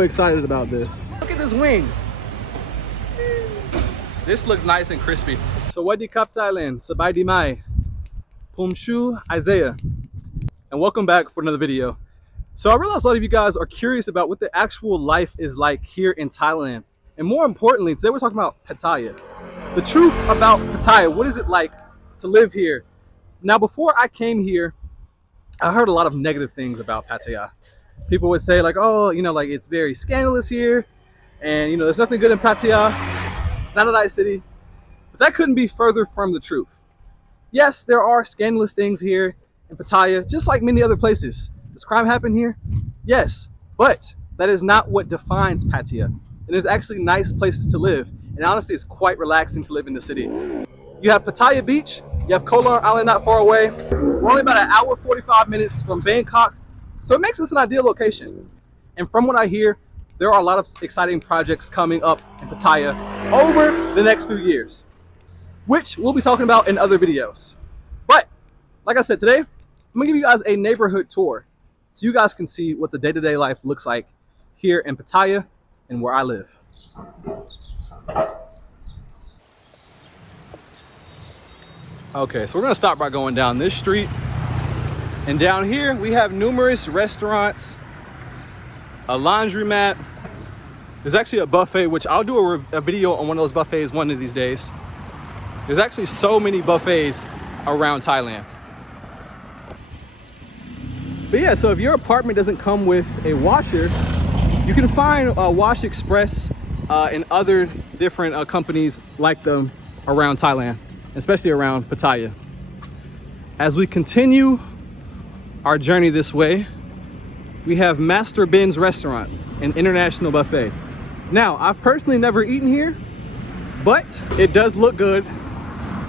super excited about this. Look at this wing. This looks nice and crispy. So Sawadee Kap Thailand, Sabai Di Mai, Pumshu Isaiah, and welcome back for another video. So I realize a lot of you guys are curious about what the actual life is like here in Thailand. And more importantly, today we're talking about Pattaya. The truth about Pattaya, what is it like to live here? Now, before I came here, I heard a lot of negative things about Pattaya. People would say like, oh, you know, like it's very scandalous here. And, you know, there's nothing good in Pattaya. It's not a nice city. But that couldn't be further from the truth. Yes, there are scandalous things here in Pattaya, just like many other places. Does crime happen here? Yes, but that is not what defines Pattaya. And there's actually nice places to live. And honestly, it's quite relaxing to live in the city. You have Pattaya Beach, you have Koh Larn Island not far away. We're only about an hour, 45 minutes from Bangkok. So it makes this an ideal location. And from what I hear, there are a lot of exciting projects coming up in Pattaya over the next few years, which we'll be talking about in other videos. But like I said, today, I'm gonna give you guys a neighborhood tour so you guys can see what the day-to-day life looks like here in Pattaya and where I live. Okay, so we're gonna start by going down this street. And down here, we have numerous restaurants, a laundromat. There's actually a buffet, which I'll do a video on one of those buffets one of these days. There's actually so many buffets around Thailand. But yeah, so if your apartment doesn't come with a washer, you can find Wash Express and other different companies like them around Thailand, especially around Pattaya. As we continue our journey this way, we have Master Ben's Restaurant, an international buffet. Now, I've personally never eaten here, but it does look good.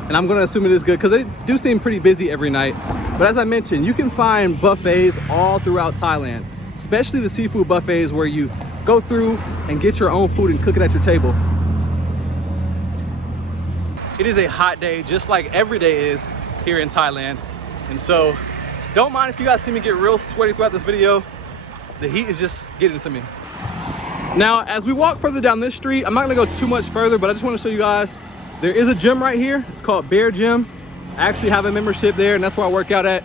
And I'm gonna assume it is good because they do seem pretty busy every night. But as I mentioned, you can find buffets all throughout Thailand, especially the seafood buffets where you go through and get your own food and cook it at your table. It is a hot day, just like every day is here in Thailand. And so don't mind if you guys see me get real sweaty throughout this video. The heat is just getting to me. Now, as we walk further down this street, I'm not gonna go too much further, but I just wanna show you guys, there is a gym right here. It's called Bear Gym. I actually have a membership there, and that's where I work out at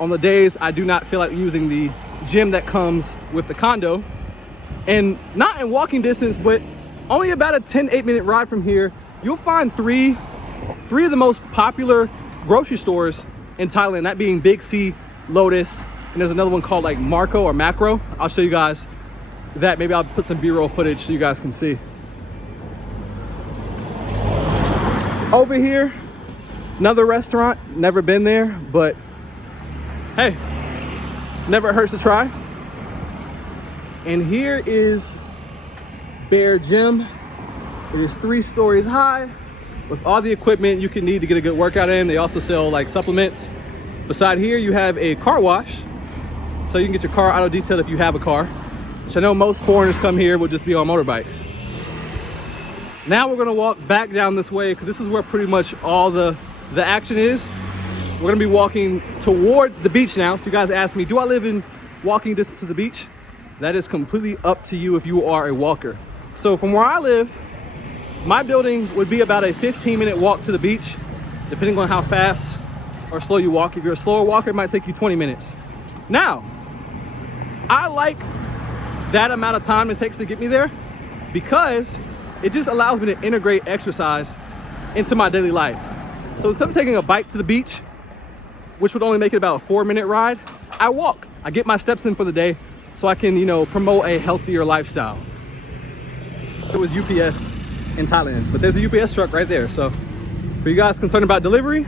on the days I do not feel like using the gym that comes with the condo. And not in walking distance, but only about a 8-minute ride from here, you'll find three of the most popular grocery stores in Thailand, that being Big C, Lotus, and there's another one called like Marco or Macro. I'll show you guys that. Maybe I'll put some B-roll footage so you guys can see. Over here, another restaurant, never been there, but hey, never hurts to try. And here is Bear Gym. It is 3 stories high with all the equipment you can need to get a good workout in. They also sell like supplements. Beside here, you have a car wash, so you can get your car auto detailed if you have a car, which I know most foreigners come here will just be on motorbikes. Now we're gonna walk back down this way because this is where pretty much all the action is. We're gonna be walking towards the beach now. So you guys asked me, do I live in walking distance to the beach? That is completely up to you if you are a walker. So from where I live, my building would be about a 15-minute walk to the beach, depending on how fast or slow you walk. If you're a slower walker, it might take you 20 minutes. Now, I like that amount of time it takes to get me there because it just allows me to integrate exercise into my daily life. So instead of taking a bike to the beach, which would only make it about a 4-minute ride, I walk. I get my steps in for the day so I can, you know, promote a healthier lifestyle. It was UPS in Thailand, but there's a UPS truck right there. So for you guys concerned about delivery,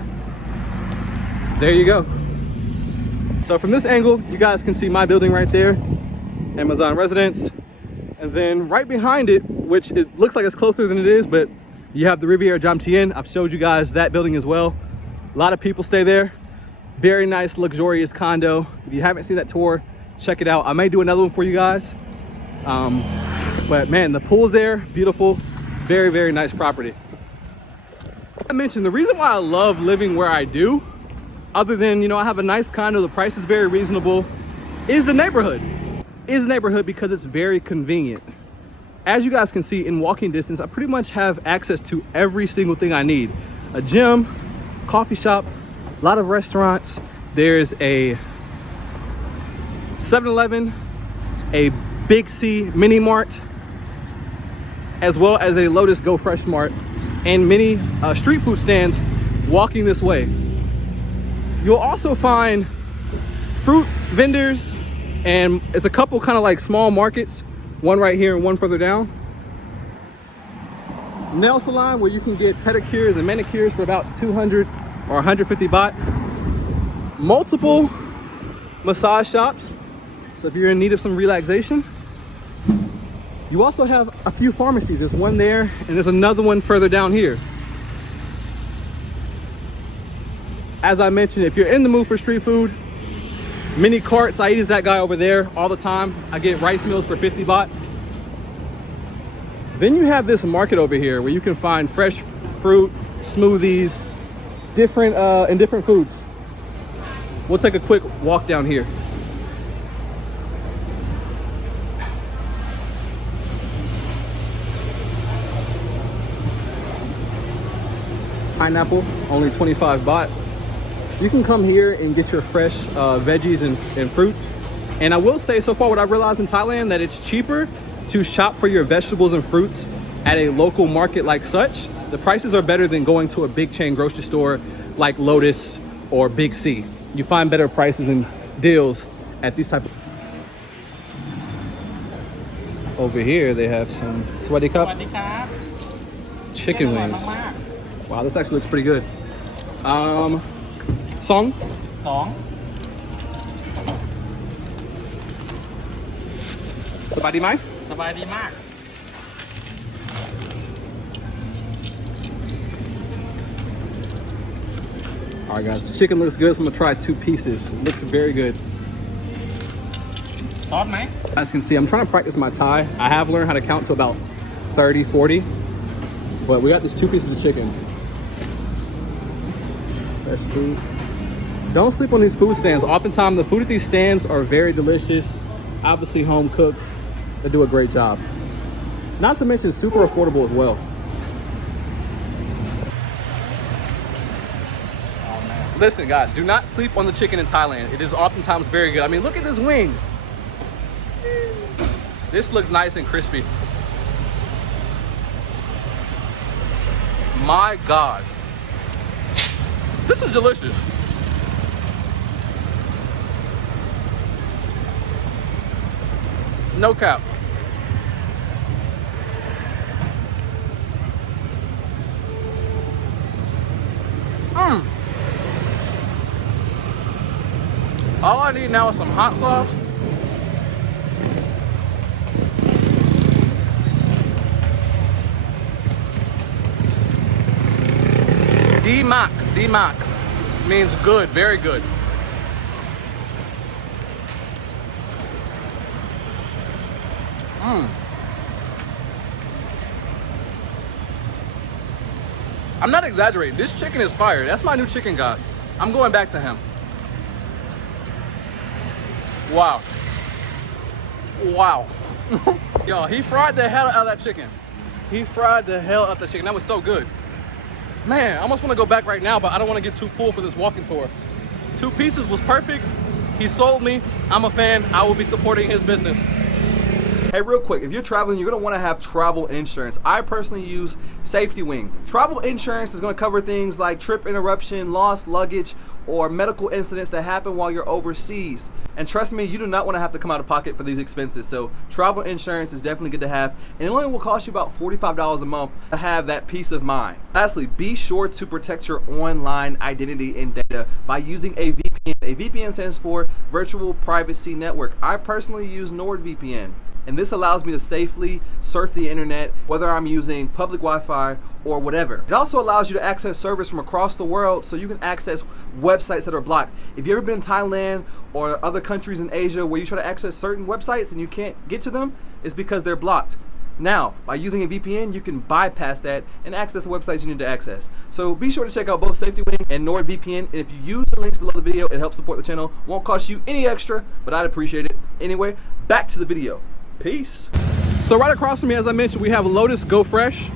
there you go. So from this angle, you guys can see my building right there, Amazon residence. And then right behind it, which it looks like it's closer than it is, but you have the Riviera Jam Tien. I've showed you guys that building as well. A lot of people stay there. Very nice, luxurious condo. If you haven't seen that tour, check it out. I may do another one for you guys. But man, the pool's there, beautiful, very, very nice property. I mentioned the reason why I love living where I do, other than, you know, I have a nice condo, the price is very reasonable, is the neighborhood. is a neighborhood because it's very convenient. As you guys can see, in walking distance, I pretty much have access to every single thing I need. A gym, coffee shop, a lot of restaurants. There's a 7-Eleven, a Big C mini mart, as well as a Lotus Go Fresh Mart, and many street food stands walking this way. You'll also find fruit vendors, and it's a couple kind of like small markets, one right here and one further down. Nail salon where you can get pedicures and manicures for about 200 or 150 baht. Multiple massage shops, so if you're in need of some relaxation. You also have a few pharmacies. There's one there and there's another one further down here. As I mentioned, if you're in the mood for street food, mini carts. I eat as that guy over there all the time. I get rice meals for 50 baht. Then you have this market over here where you can find fresh fruit, smoothies, different foods. We'll take a quick walk down here. Pineapple, only 25 baht. So you can come here and get your fresh veggies and fruits. And I will say, so far what I've realized in Thailand, that it's cheaper to shop for your vegetables and fruits at a local market like such. The prices are better than going to a big chain grocery store like Lotus or Big C. You find better prices and deals at these type of... Over here they have some sweaty cup chicken wings. Wow, this actually looks pretty good. Song? Song. Sabadi mai? สบายดีมาก All right, guys, this chicken looks good, so I'm gonna try 2 pieces. It looks very good. ซอสไหม As you can see, I'm trying to practice my Thai. I have learned how to count to about 30, 40, but we got these 2 pieces of chicken. Fresh food. Don't sleep on these food stands. Oftentimes, the food at these stands are very delicious, obviously home cooked. They do a great job. Not to mention super affordable as well. Listen, guys, do not sleep on the chicken in Thailand. It is oftentimes very good. I mean, look at this wing. This looks nice and crispy. My God. This is delicious. No cap. All I need now is some hot sauce. D-Mak means good, very good. I'm not exaggerating. This chicken is fire. That's my new chicken guy. I'm going back to him. Wow. Wow. Yo, he fried the hell out of that chicken. He fried the hell out of the chicken. That was so good. Man, I almost want to go back right now, but I don't want to get too full for this walking tour. 2 pieces was perfect. He sold me. I'm a fan. I will be supporting his business. Hey, real quick, if you're traveling, you're going to want to have travel insurance. I personally use Safety Wing. Travel insurance is going to cover things like trip interruption, lost luggage, or medical incidents that happen while you're overseas. And trust me, you do not want to have to come out of pocket for these expenses. So travel insurance is definitely good to have. And it only will cost you about $45 a month to have that peace of mind. Lastly, be sure to protect your online identity and data by using a VPN. A VPN stands for Virtual Privacy Network. I personally use NordVPN. And this allows me to safely surf the internet, whether I'm using public Wi-Fi or whatever. It also allows you to access servers from across the world, so you can access websites that are blocked. If you've ever been in Thailand or other countries in Asia where you try to access certain websites and you can't get to them, it's because they're blocked. Now, by using a VPN, you can bypass that and access the websites you need to access. So be sure to check out both SafetyWing and NordVPN, and if you use the links below the video, it helps support the channel. Won't cost you any extra, but I'd appreciate it. Anyway, back to the video. Peace. So right across from me, as I mentioned, we have Lotus Go Fresh,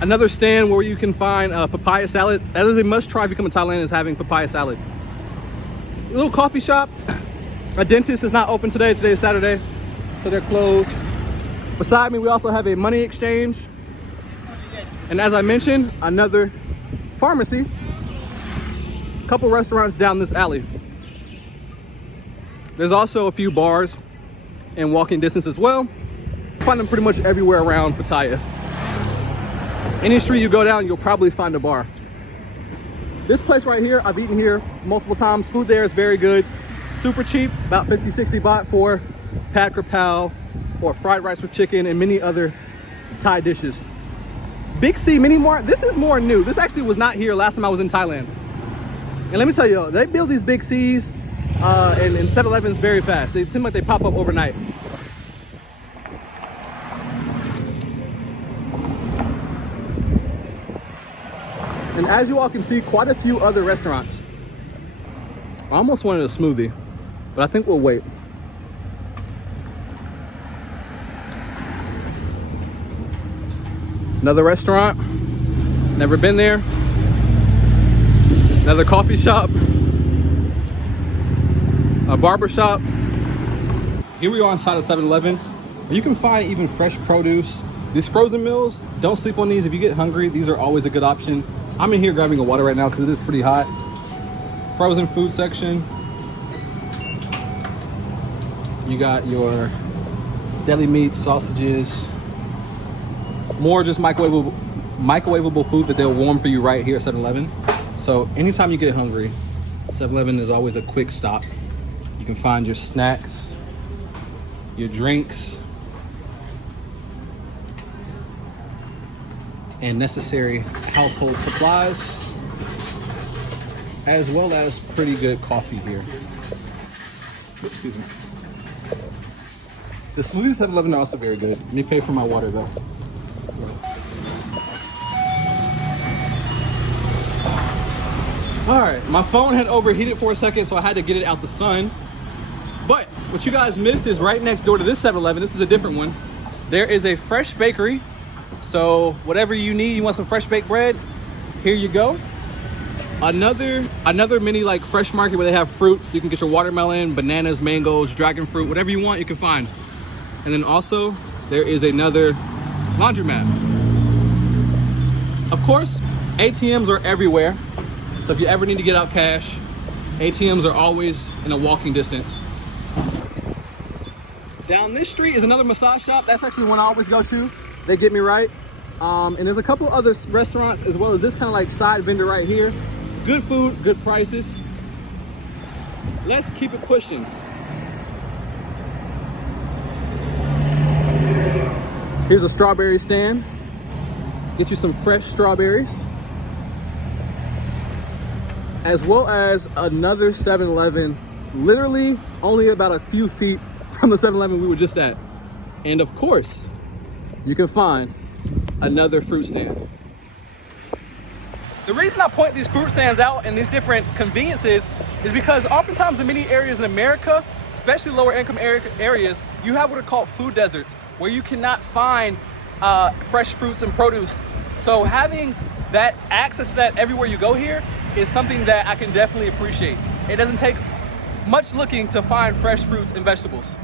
another stand where you can find papaya salad. That is a must-try if you come to Thailand, is having papaya salad. A little coffee shop. A dentist is not open today. Today is Saturday, so they're closed. Beside me, we also have a money exchange. And as I mentioned, another pharmacy. A couple restaurants down this alley. There's also a few bars in walking distance as well. Find them pretty much everywhere around Pattaya. Any street you go down, you'll probably find a bar. This place right here, I've eaten here multiple times. Food there is very good. Super cheap, about 50-60 baht for pad krapao or fried rice with chicken and many other Thai dishes. Big C Mini Mart, this is more new. This actually was not here last time I was in Thailand. And let me tell you, they build these big C's and 7-Elevens very fast. They seem like they pop up overnight. And as you all can see, quite a few other restaurants. I almost wanted a smoothie, but I think we'll wait. Another restaurant, never been there. Another coffee shop, a barber shop. Here we are inside of 7-Eleven. You can find even fresh produce. These frozen meals, don't sleep on these. If you get hungry, these are always a good option. I'm in here grabbing a water right now because it is pretty hot. Frozen food section. You got your deli meat, sausages, more just microwavable food that they'll warm for you right here at 7-Eleven. So anytime you get hungry, 7-Eleven is always a quick stop. You can find your snacks, your drinks, and necessary household supplies, as well as pretty good coffee here. Oops, excuse me. The smoothies at 7-Eleven are also very good. Let me pay for my water though. All right, my phone had overheated for a second, so I had to get it out the sun. But what you guys missed is right next door to this 7-Eleven, this is a different one, there is a fresh bakery. So whatever you need, you want some fresh baked bread, here you go. Another mini like fresh market where they have fruit, so you can get your watermelon, bananas, mangoes, dragon fruit, whatever you want, you can find. And then also there is another laundromat. Of course, ATMs are everywhere. So if you ever need to get out cash, ATMs are always in a walking distance. Down this street is another massage shop. That's actually the one I always go to. They get me right. And there's a couple other restaurants as well as this kind of like side vendor right here. Good food, good prices. Let's keep it pushing. Here's a strawberry stand. Get you some fresh strawberries. As well as another 7-Eleven, literally only about a few feet from the 7-Eleven we were just at. And of course, you can find another fruit stand. The reason I point these fruit stands out and these different conveniences is because oftentimes in many areas in America, especially lower income areas, you have what are called food deserts, where you cannot find fresh fruits and produce. So having that access to that everywhere you go here is something that I can definitely appreciate. It doesn't take much looking to find fresh fruits and vegetables.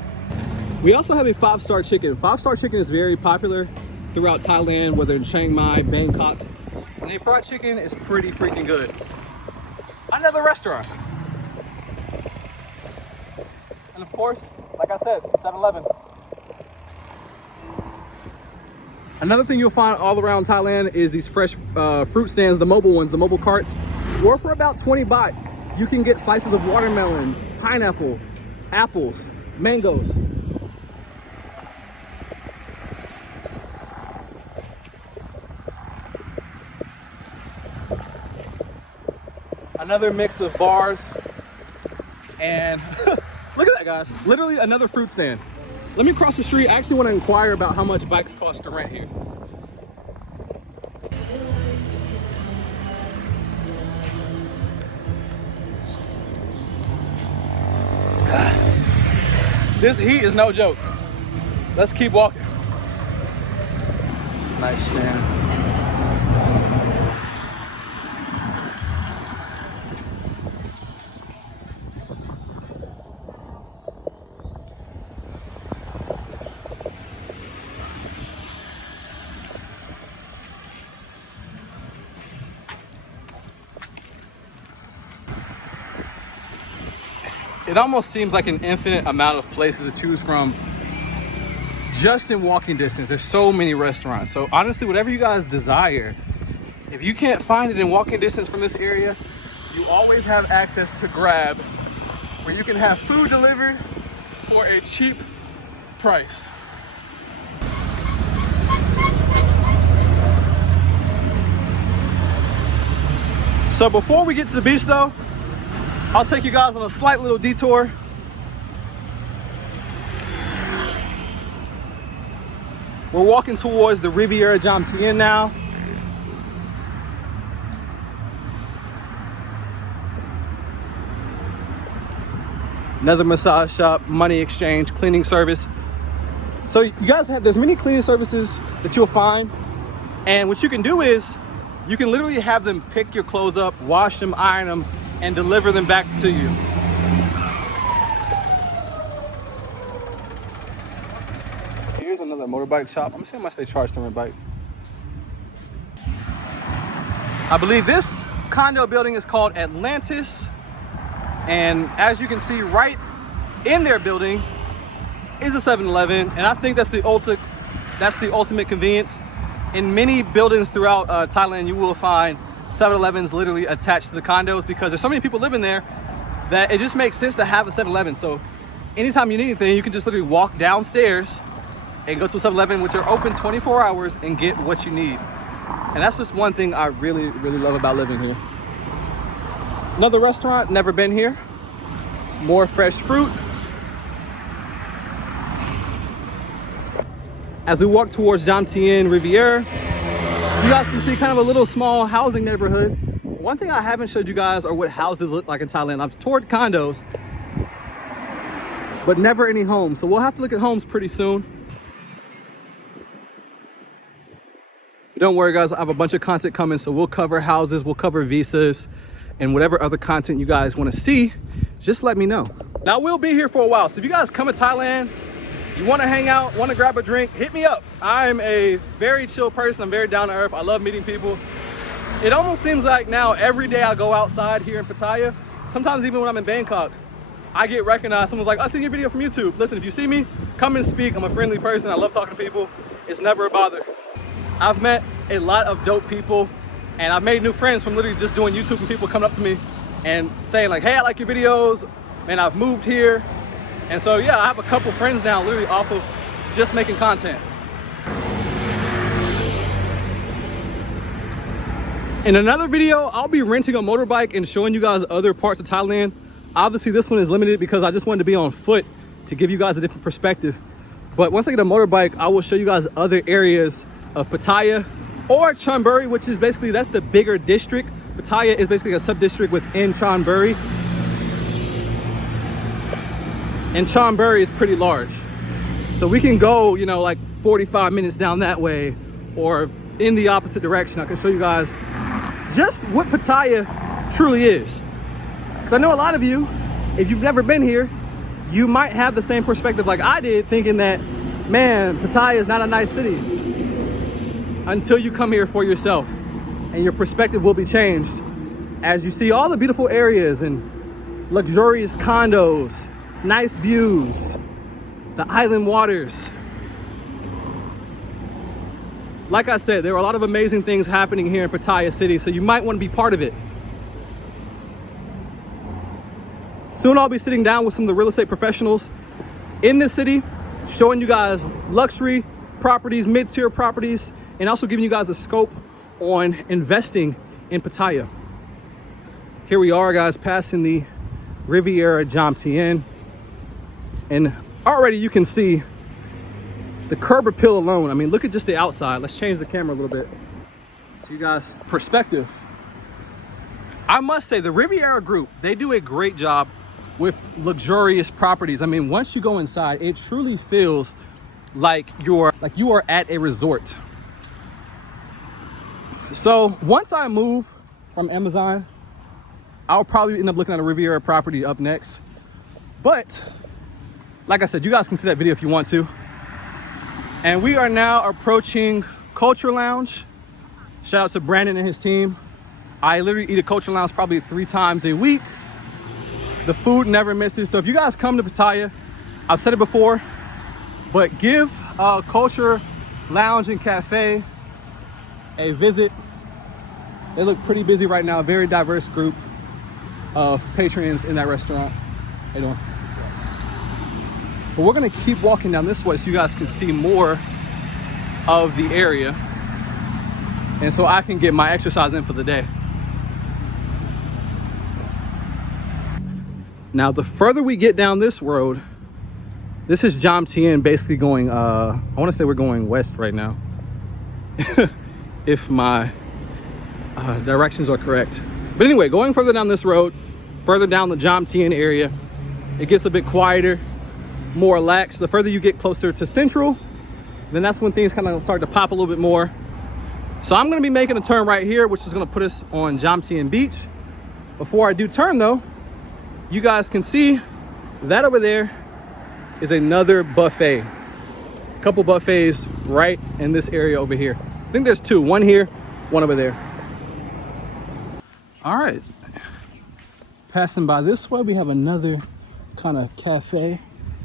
We also have a 5-star chicken. 5-star chicken is very popular throughout Thailand, whether in Chiang Mai, Bangkok. And their fried chicken is pretty freaking good. Another restaurant. And of course, like I said, 7-Eleven. Another thing you'll find all around Thailand is these fresh fruit stands, the mobile ones, the mobile carts. Or for about 20 baht, you can get slices of watermelon, pineapple, apples, mangoes. Another mix of bars. And look at that, guys. Literally another fruit stand. Let me cross the street. I actually want to inquire about how much bikes cost to rent here. This heat is no joke. Let's keep walking. Nice stand. It almost seems like an infinite amount of places to choose from just in walking distance. There's so many restaurants. So honestly, whatever you guys desire, if you can't find it in walking distance from this area, you always have access to Grab, where you can have food delivered for a cheap price. So before we get to the beach though, I'll take you guys on a slight little detour. We're walking towards the Riviera Jam Tien now. Another massage shop, money exchange, cleaning service. So you guys there's many cleaning services that you'll find. And what you can do is, you can literally have them pick your clothes up, wash them, iron them, and deliver them back to you. Here's another motorbike shop. I'm gonna see how much they charge to rent a bike. I believe this condo building is called Atlantis. And as you can see, right in their building is a 7-Eleven. And I think that's the ultimate convenience. In many buildings throughout Thailand, you will find 7-Elevens literally attached to the condos, because there's so many people living there that it just makes sense to have a 7-Eleven. So anytime you need anything, you can just literally walk downstairs and go to a 7-Eleven, which are open 24 hours, and get what you need. And that's just one thing I really, really love about living here. Another restaurant, never been here. More fresh fruit. As we walk towards Jam Tien Riviera, you guys can see kind of a little small housing neighborhood. One thing I haven't showed you guys are what houses look like in Thailand. I've toured condos, but never any homes. So we'll have to look at homes pretty soon. But don't worry guys, I have a bunch of content coming. So we'll cover houses, we'll cover visas, and whatever other content you guys want to see, just let me know. Now we'll be here for a while. So if you guys come to Thailand, you want to hang out, want to grab a drink, hit me up. I'm a very chill person. I'm very down to earth. I love meeting people. It almost seems like now every day I go outside here in Pattaya, sometimes even when I'm in Bangkok, I get recognized. Someone's like, I see your video from YouTube. Listen, if you see me, come and speak. I'm a friendly person. I love talking to people. It's never a bother. I've met a lot of dope people, and I've made new friends from literally just doing YouTube, and people coming up to me and saying like, hey, I like your videos, man, I've moved here. And so, yeah, I have a couple friends now literally off of just making content. In another video, I'll be renting a motorbike and showing you guys other parts of Thailand. Obviously, this one is limited because I just wanted to be on foot to give you guys a different perspective. But once I get a motorbike, I will show you guys other areas of Pattaya or Chonburi, which is basically, that's the bigger district. Pattaya is basically a sub-district within Chonburi. And Chonburi is pretty large. So we can go, you know, like 45 minutes down that way or in the opposite direction. I can show you guys just what Pattaya truly is. Because I know a lot of you, if you've never been here, you might have the same perspective like I did, thinking that, man, Pattaya is not a nice city. Until you come here for yourself. And your perspective will be changed as you see all the beautiful areas and luxurious condos, nice views, the island waters. Like I said, there are a lot of amazing things happening here in Pattaya City, so you might want to be part of it. Soon I'll be sitting down with some of the real estate professionals in this city, showing you guys luxury properties, mid-tier properties, and also giving you guys a scope on investing in Pattaya. Here we are, guys, passing the Riviera Jam Tien. And already you can see the curb appeal alone, I mean, look at just the outside. Let's change the camera a little bit so you guys perspective. I must say the Riviera Group, they do a great job with luxurious properties. I mean, once you go inside, it truly feels like you are at a resort. So once I move from Amazon, I'll probably end up looking at a Riviera property up next. But like I said, you guys can see that video if you want to. And we are now approaching Culture Lounge. Shout out to Brandon and his team. I literally eat at Culture Lounge probably 3 times a week. The food never misses. So if you guys come to Pattaya, I've said it before, but give Culture Lounge and Cafe a visit. They look pretty busy right now. A very diverse group of patrons in that restaurant. How you doing? But we're gonna keep walking down this way so you guys can see more of the area, and so I can get my exercise in for the day. Now, the further we get down this road, this is Jam Tien, basically going, I wanna say we're going west right now, if my directions are correct. But anyway, going further down this road, further down the Jam Tien area, it gets a bit quieter, more relaxed. The further you get closer to Central, then that's when things kind of start to pop a little bit more. So I'm gonna be making a turn right here, which is gonna put us on Jam Tien Beach. Before I do turn though, you guys can see that over there is another buffet. A couple buffets right in this area over here. I think there's 2, one here, one over there. All right, passing by this way, we have another kind of cafe.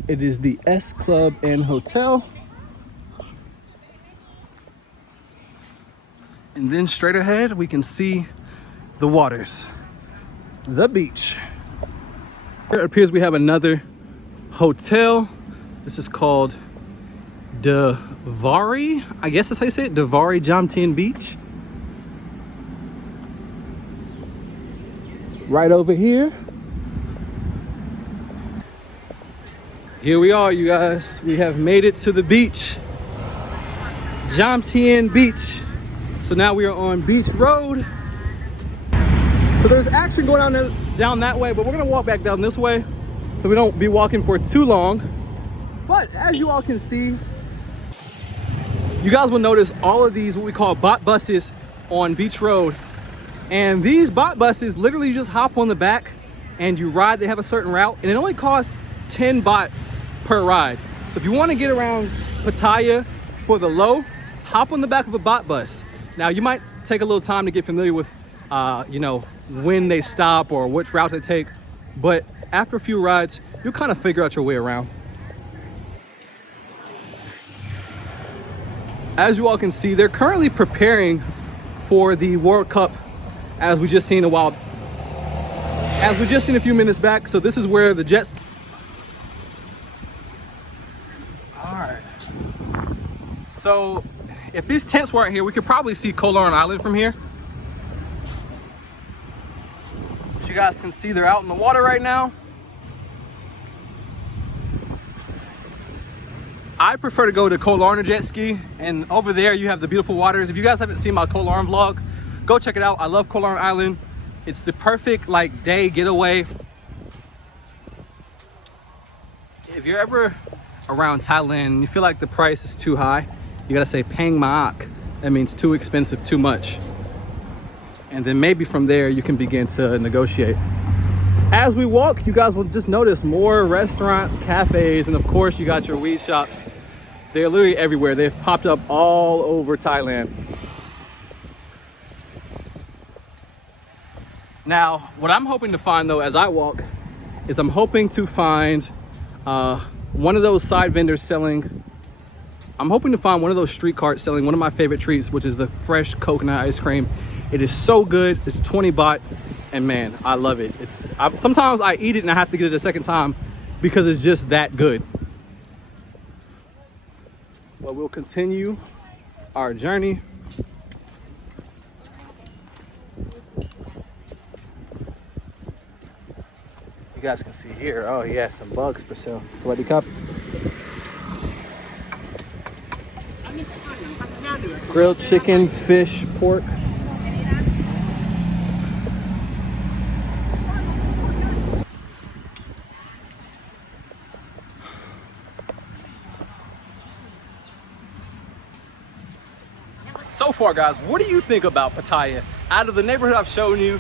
It is the S Club and Hotel. And then straight ahead, we can see the waters, the beach. It appears we have another hotel. This is called Davari. I guess that's how you say it, Davari Jam Tien Beach. Right over here. Here we are, you guys. We have made it to the beach. Jam Tien Beach. So now we are on Beach Road. So there's action going on down that way, but we're gonna walk back down this way so we don't be walking for too long. But as you all can see, you guys will notice all of these, what we call bot buses on Beach Road. And these bot buses, literally you just hop on the back and you ride. They have a certain route and it only costs 10 baht per ride. So if you want to get around Pattaya for the low, hop on the back of a bot bus. Now you might take a little time to get familiar with you know, when they stop or which route they take, but after a few rides you'll kind of figure out your way around. As you all can see, they're currently preparing for the World Cup, as we just seen a few minutes back. So this is where the jets. All right, so if these tents weren't here, we could probably see Koh Larn Island from here. As you guys can see, they're out in the water right now. I prefer to go to Koh Larn jet ski, and over there you have the beautiful waters. If you guys haven't seen my Koh Larn vlog, go check it out. I love Koh Larn Island. It's the perfect like day getaway. If you're ever around Thailand and you feel like the price is too high, you gotta say Pang Maak. That means too expensive, too much. And then maybe from there you can begin to negotiate. As we walk, you guys will just notice more restaurants, cafes, and of course you got your weed shops. They're literally everywhere. They've popped up all over Thailand. Now, what I'm hoping to find though as I walk is I'm hoping to find one of those side vendors selling, I'm hoping to find one of those street carts selling one of my favorite treats, which is the fresh coconut ice cream. It is so good. It's 20 baht, and man, I love it. Sometimes I eat it and I have to get it a second time because it's just that good. But we'll continue our journey. You guys can see here, oh yeah, some bugs for sale. Sweaty cup. Grilled chicken, fish, pork. So far, guys, what do you think about Pattaya? Out of the neighborhood I've shown you,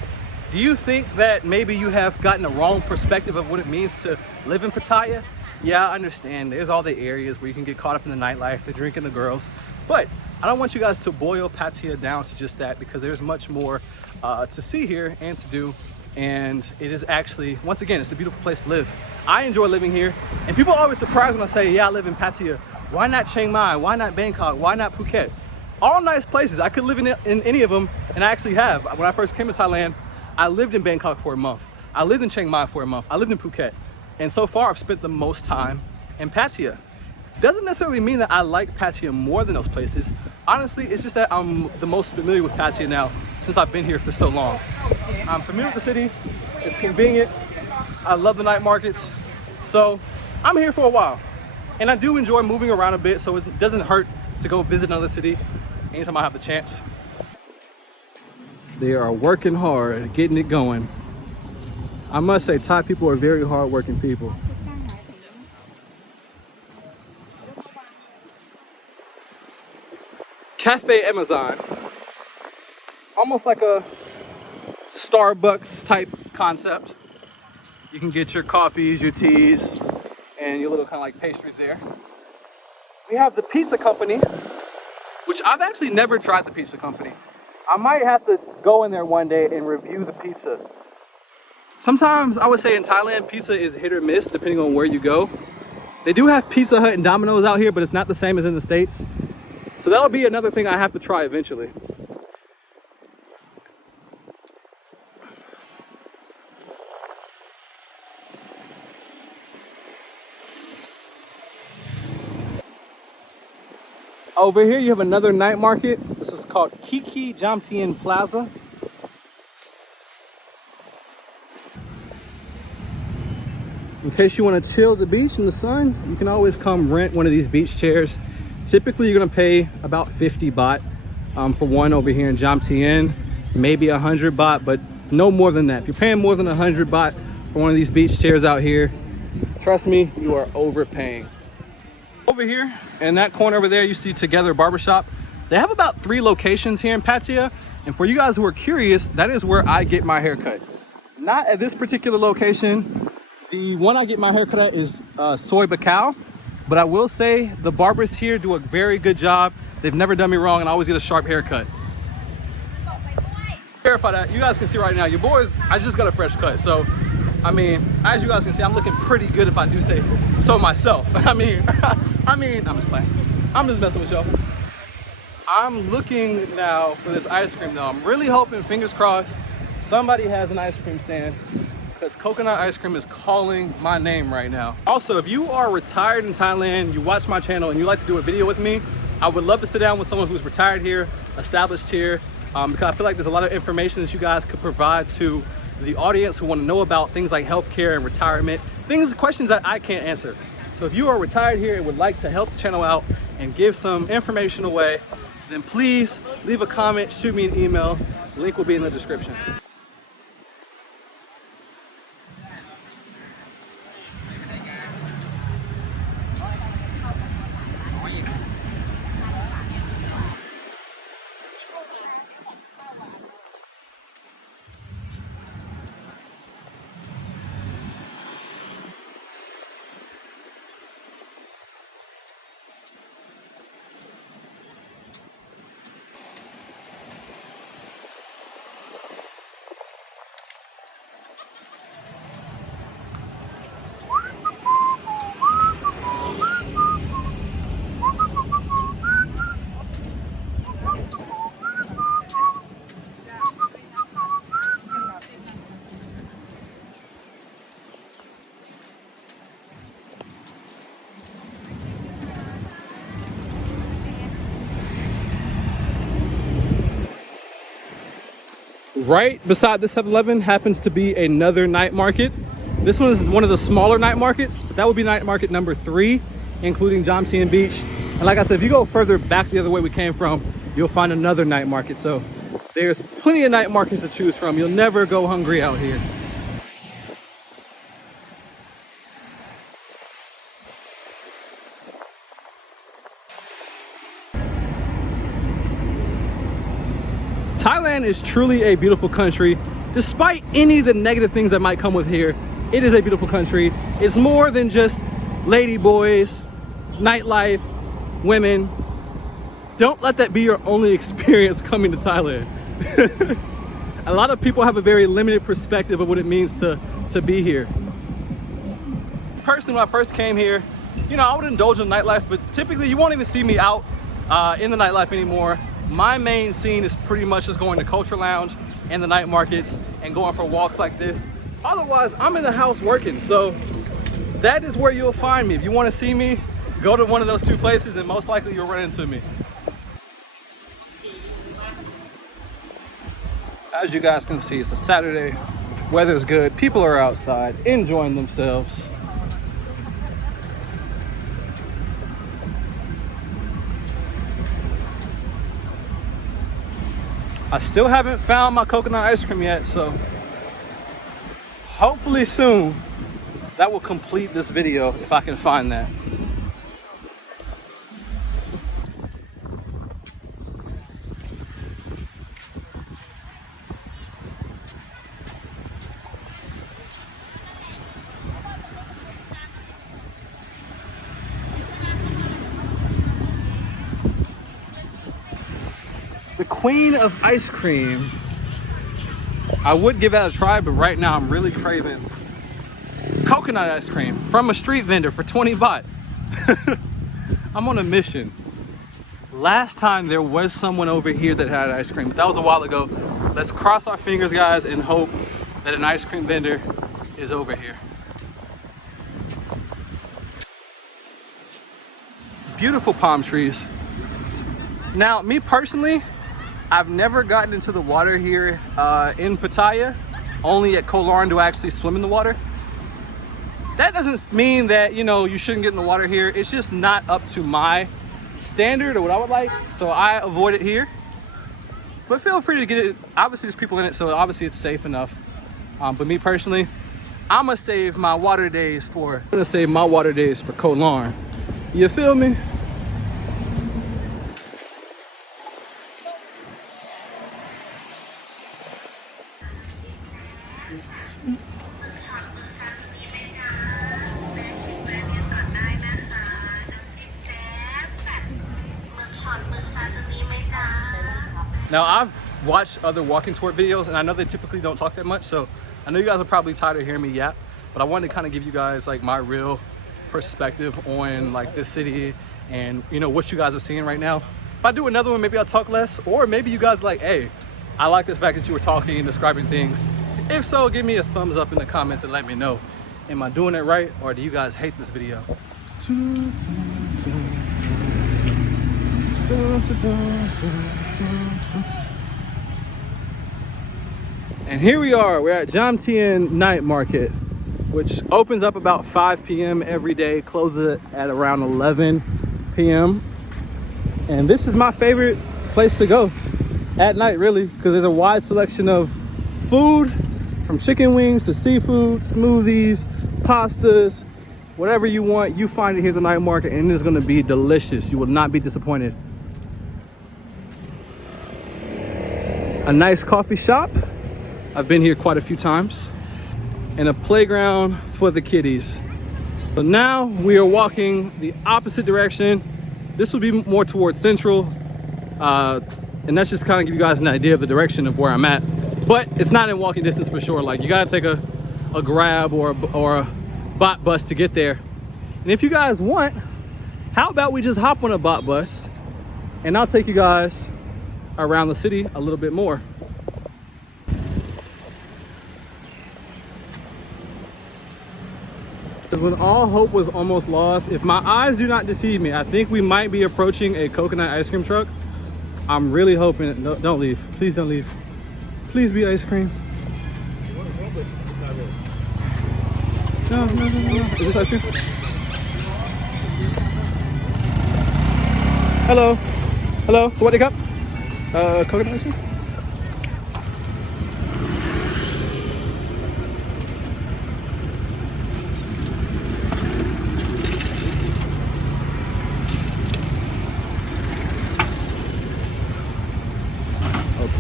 do you think that maybe you have gotten a wrong perspective of what it means to live in Pattaya? Yeah, I understand. There's all the areas where you can get caught up in the nightlife, the drinking, the girls. But I don't want you guys to boil Pattaya down to just that, because there's much more to see here and to do. And it is actually, once again, it's a beautiful place to live. I enjoy living here. And people are always surprised when I say, yeah, I live in Pattaya. Why not Chiang Mai? Why not Bangkok? Why not Phuket? All nice places. I could live in any of them, and I actually have. When I first came to Thailand, I lived in Bangkok for a month. I lived in Chiang Mai for a month. I lived in Phuket. And so far, I've spent the most time in Pattaya. Doesn't necessarily mean that I like Pattaya more than those places. Honestly, it's just that I'm the most familiar with Pattaya now since I've been here for so long. I'm familiar with the city. It's convenient. I love the night markets. So I'm here for a while. And I do enjoy moving around a bit, so it doesn't hurt to go visit another city anytime I have the chance. They are working hard, getting it going. I must say, Thai people are very hard-working people. Cafe Amazon. Almost like a Starbucks type concept. You can get your coffees, your teas, and your little kind of like pastries there. We have the pizza company, which I've actually never tried the pizza company. I might have to go in there one day and review the pizza. Sometimes I would say in Thailand, pizza is hit or miss depending on where you go. They do have Pizza Hut and Domino's out here, but it's not the same as in the States. So that'll be another thing I have to try eventually. Over here you have another night market. This is called Kiki Jamtien Plaza. In case you want to chill at the beach in the sun, you can always come rent one of these beach chairs. Typically you're going to pay about 50 baht for one over here in Jamtien, maybe 100 baht, but no more than that. If you're paying more than 100 baht for one of these beach chairs out here, trust me, you are overpaying. Over here in that corner over there, you see Together Barbershop. They have about 3 locations here in Pattaya, and for you guys who are curious, that is where I get my haircut. Not at this particular location. The one I get my haircut at is Soy Bacau, but I will say the barbers here do a very good job. They've never done me wrong, and I always get a sharp haircut. Verify that. You guys can see right now, your boys, I just got a fresh cut, so I mean, as you guys can see, I'm looking pretty good if I do say so myself. I mean, I'm just playing. I'm just messing with y'all. I'm looking now for this ice cream though. I'm really hoping, fingers crossed, somebody has an ice cream stand, because coconut ice cream is calling my name right now. Also, if you are retired in Thailand, you watch my channel and you like to do a video with me, I would love to sit down with someone who's retired here, established here, because I feel like there's a lot of information that you guys could provide to the audience who want to know about things like healthcare and retirement, questions that I can't answer. So if you are retired here and would like to help the channel out and give some information away, then please leave a comment, shoot me an email. The link will be in the description. Right beside this 7-Eleven happens to be another night market. This one is one of the smaller night markets. That would be night market number 3, including Jamtien Beach. And like I said, if you go further back the other way we came from, you'll find another night market. So there's plenty of night markets to choose from. You'll never go hungry out here. Thailand is truly a beautiful country. Despite any of the negative things that might come with here, it is a beautiful country. It's more than just lady boys, nightlife, women. Don't let that be your only experience coming to Thailand. A lot of people have a very limited perspective of what it means to be here. Personally, when I first came here, you know, I would indulge in nightlife, but typically you won't even see me out in the nightlife anymore. My main scene is pretty much just going to culture lounge and the night markets and going for walks like this. Otherwise, I'm in the house working, so that is where you'll find me. If you want to see me, go to one of those two places and most likely you'll run into me. As you guys can see, it's a Saturday. Weather's good. People are outside enjoying themselves. I still haven't found my coconut ice cream yet, so hopefully soon that will complete this video if I can find that. The queen of ice cream. I would give that a try, but right now I'm really craving coconut ice cream from a street vendor for 20 baht. I'm on a mission. Last time there was someone over here that had ice cream, but that was a while ago. Let's cross our fingers, guys, and hope that an ice cream vendor is over here. Beautiful palm trees. Now, me personally, I've never gotten into the water here in Pattaya. Only at Koh Larn do I actually swim in the water. That doesn't mean that, you know, you shouldn't get in the water here. It's just not up to my standard or what I would like, so I avoid it here. But feel free to get it. Obviously there's people in it, so obviously it's safe enough. But me personally, I'm gonna save my water days for Koh Larn. You feel me? Now, I've watched other walking tour videos and I know they typically don't talk that much, so I know you guys are probably tired of hearing me yap, but I wanted to kind of give you guys like my real perspective on like this city and, you know, what you guys are seeing right now. If I do another one, maybe I'll talk less, or maybe you guys like, hey, I like the fact that you were talking and describing things. If so, give me a thumbs up in the comments and let me know. Am I doing it right, or do you guys hate this video? And here we are, we're at Jam Tien Night Market, which opens up about 5 p.m. every day, closes at around 11 p.m. And this is my favorite place to go at night, really, because there's a wide selection of food, from chicken wings to seafood, smoothies, pastas, whatever you want, you find it here at the night market, and it's gonna be delicious. You will not be disappointed. A nice coffee shop. I've been here quite a few times. And a playground for the kiddies. So now we are walking the opposite direction. This will be more towards Central. And that's just kind of give you guys an idea of the direction of where I'm at. But it's not in walking distance for sure. Like, you gotta take a grab or a bot bus to get there. And if you guys want, how about we just hop on a bot bus and I'll take you guys around the city a little bit more. When all hope was almost lost, if my eyes do not deceive me, I think we might be approaching a coconut ice cream truck. I'm really hoping, no, don't leave, please don't leave. Please be ice cream. No. Is this ice cream? Hello. So what they got? Coconut ice cream?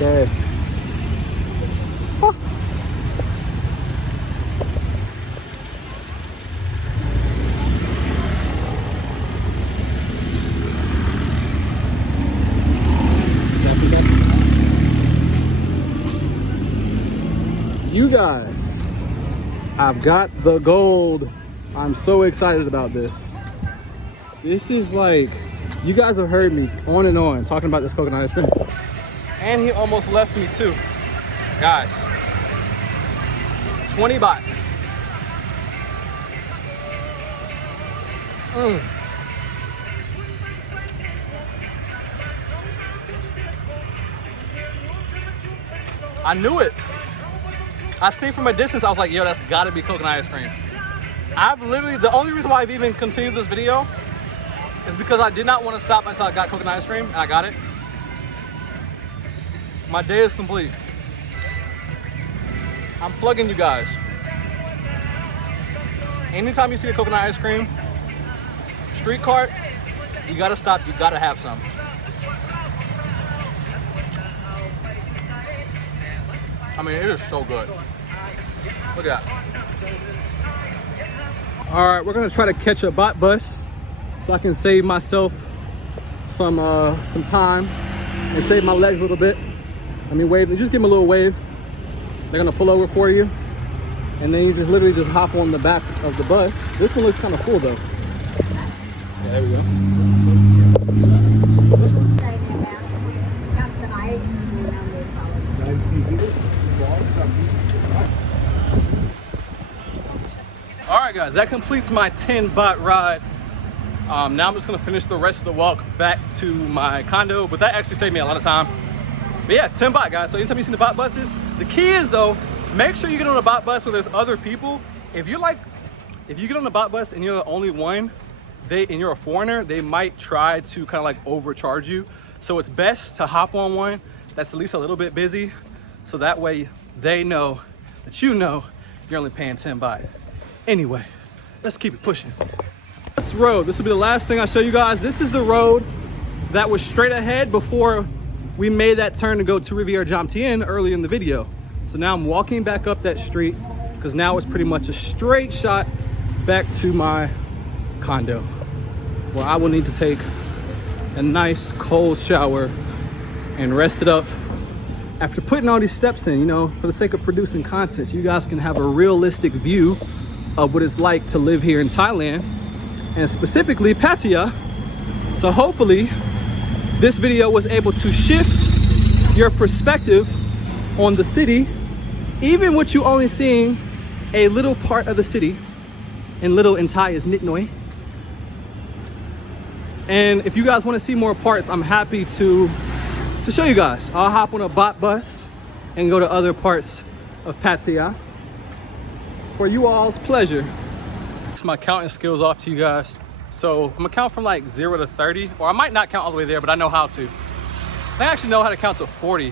Okay. Oh. You guys, I've got the gold. I'm so excited about this. This is like, you guys have heard me on and on talking about this coconut ice cream. And he almost left me too. Guys, 20 baht. I knew it. I seen from a distance, I was like, yo, that's gotta be coconut ice cream. I've literally, the only reason why I've even continued this video is because I did not want to stop until I got coconut ice cream, and I got it. My day is complete. I'm plugging you guys. Anytime you see a coconut ice cream, street cart, you gotta stop, you gotta have some. I mean, it is so good. Look at that. All right, we're gonna try to catch a bot bus so I can save myself some time and save my legs a little bit. I mean, wave, just give them a little wave. They're gonna pull over for you. And then you just literally just hop on the back of the bus. This one looks kind of full though. Yeah, there we go. All right, guys, that completes my 10 baht ride. Now I'm just gonna finish the rest of the walk back to my condo, but that actually saved me a lot of time. But yeah, 10 baht, guys. So anytime you see the bot buses, the key is though, make sure you get on a bot bus where there's other people. If you get on a bot bus and you're the only one, and you're a foreigner, they might try to kind of like overcharge you. So it's best to hop on one that's at least a little bit busy, so that way they know that you know you're only paying 10 baht. Anyway, let's keep it pushing. This road, this will be the last thing I show you guys. This is the road that was straight ahead before we made that turn to go to Riviera Jam Tien early in the video. So now I'm walking back up that street because now it's pretty much a straight shot back to my condo, where I will need to take a nice cold shower and rest it up after putting all these steps in, you know, for the sake of producing content, so you guys can have a realistic view of what it's like to live here in Thailand, and specifically Pattaya. So hopefully this video was able to shift your perspective on the city, even with you only seeing a little part of the city, and little in Thai is Nit Noi. And if you guys want to see more parts, I'm happy to show you guys. I'll hop on a bot bus and go to other parts of Pattaya for you all's pleasure. It's my counting skills off to you guys. So I'm gonna count from like 0 to 30, or I might not count all the way there, but I know how to. I actually know how to count to 40.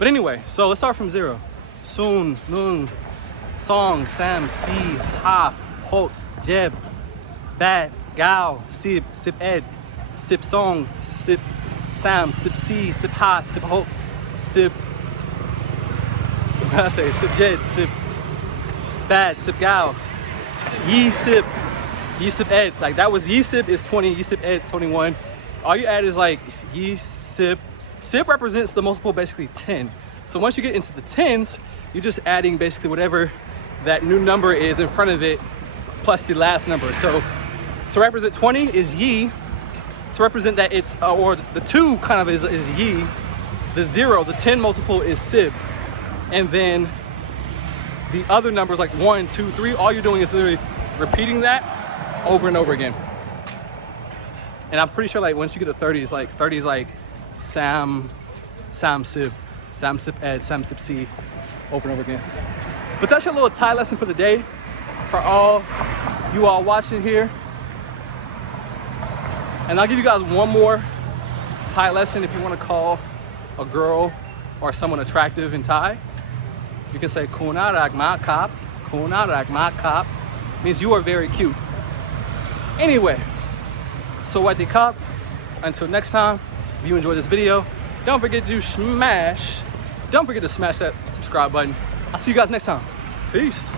But anyway, so let's start from 0. Soon, Noon, Song, Sam, Si, Ha, Hot, Jeb, Bad, Gao, Sip, Sip Ed, Sip Song, Sip Sam, Sip Si, Sip Ha, Sip Hot, Sip, what did I say? Sip Jed, Sip Bad, Sip Gao, Yi Sip, Yi Sip Ed. Like that was Yi Sip is 20, Yi Sip Ed 21. All you add is like Yi Sip. Sip represents the multiple, basically 10. So once you get into the tens, you're just adding basically whatever that new number is in front of it plus the last number. So to represent 20 is Yi. To represent that it's, or the 2 kind of is Yi. The 0, the 10 multiple is Sib. And then the other numbers like 1, 2, 3, all you're doing is literally repeating that over and over again. And I'm pretty sure like once you get to 30, it's like 30 is like Sam Sib, Sam Sip Ed, Sam Sip C, over and over again. But that's your little Thai lesson for the day. For all you all watching here. And I'll give you guys one more Thai lesson if you want to call a girl or someone attractive in Thai, you can say Kuna rak ma kap. Kuna rak ma kap means you are very cute. Anyway, so what the cup. Until next time, if you enjoyed this video, don't forget to smash that subscribe button. I'll see you guys next time. Peace.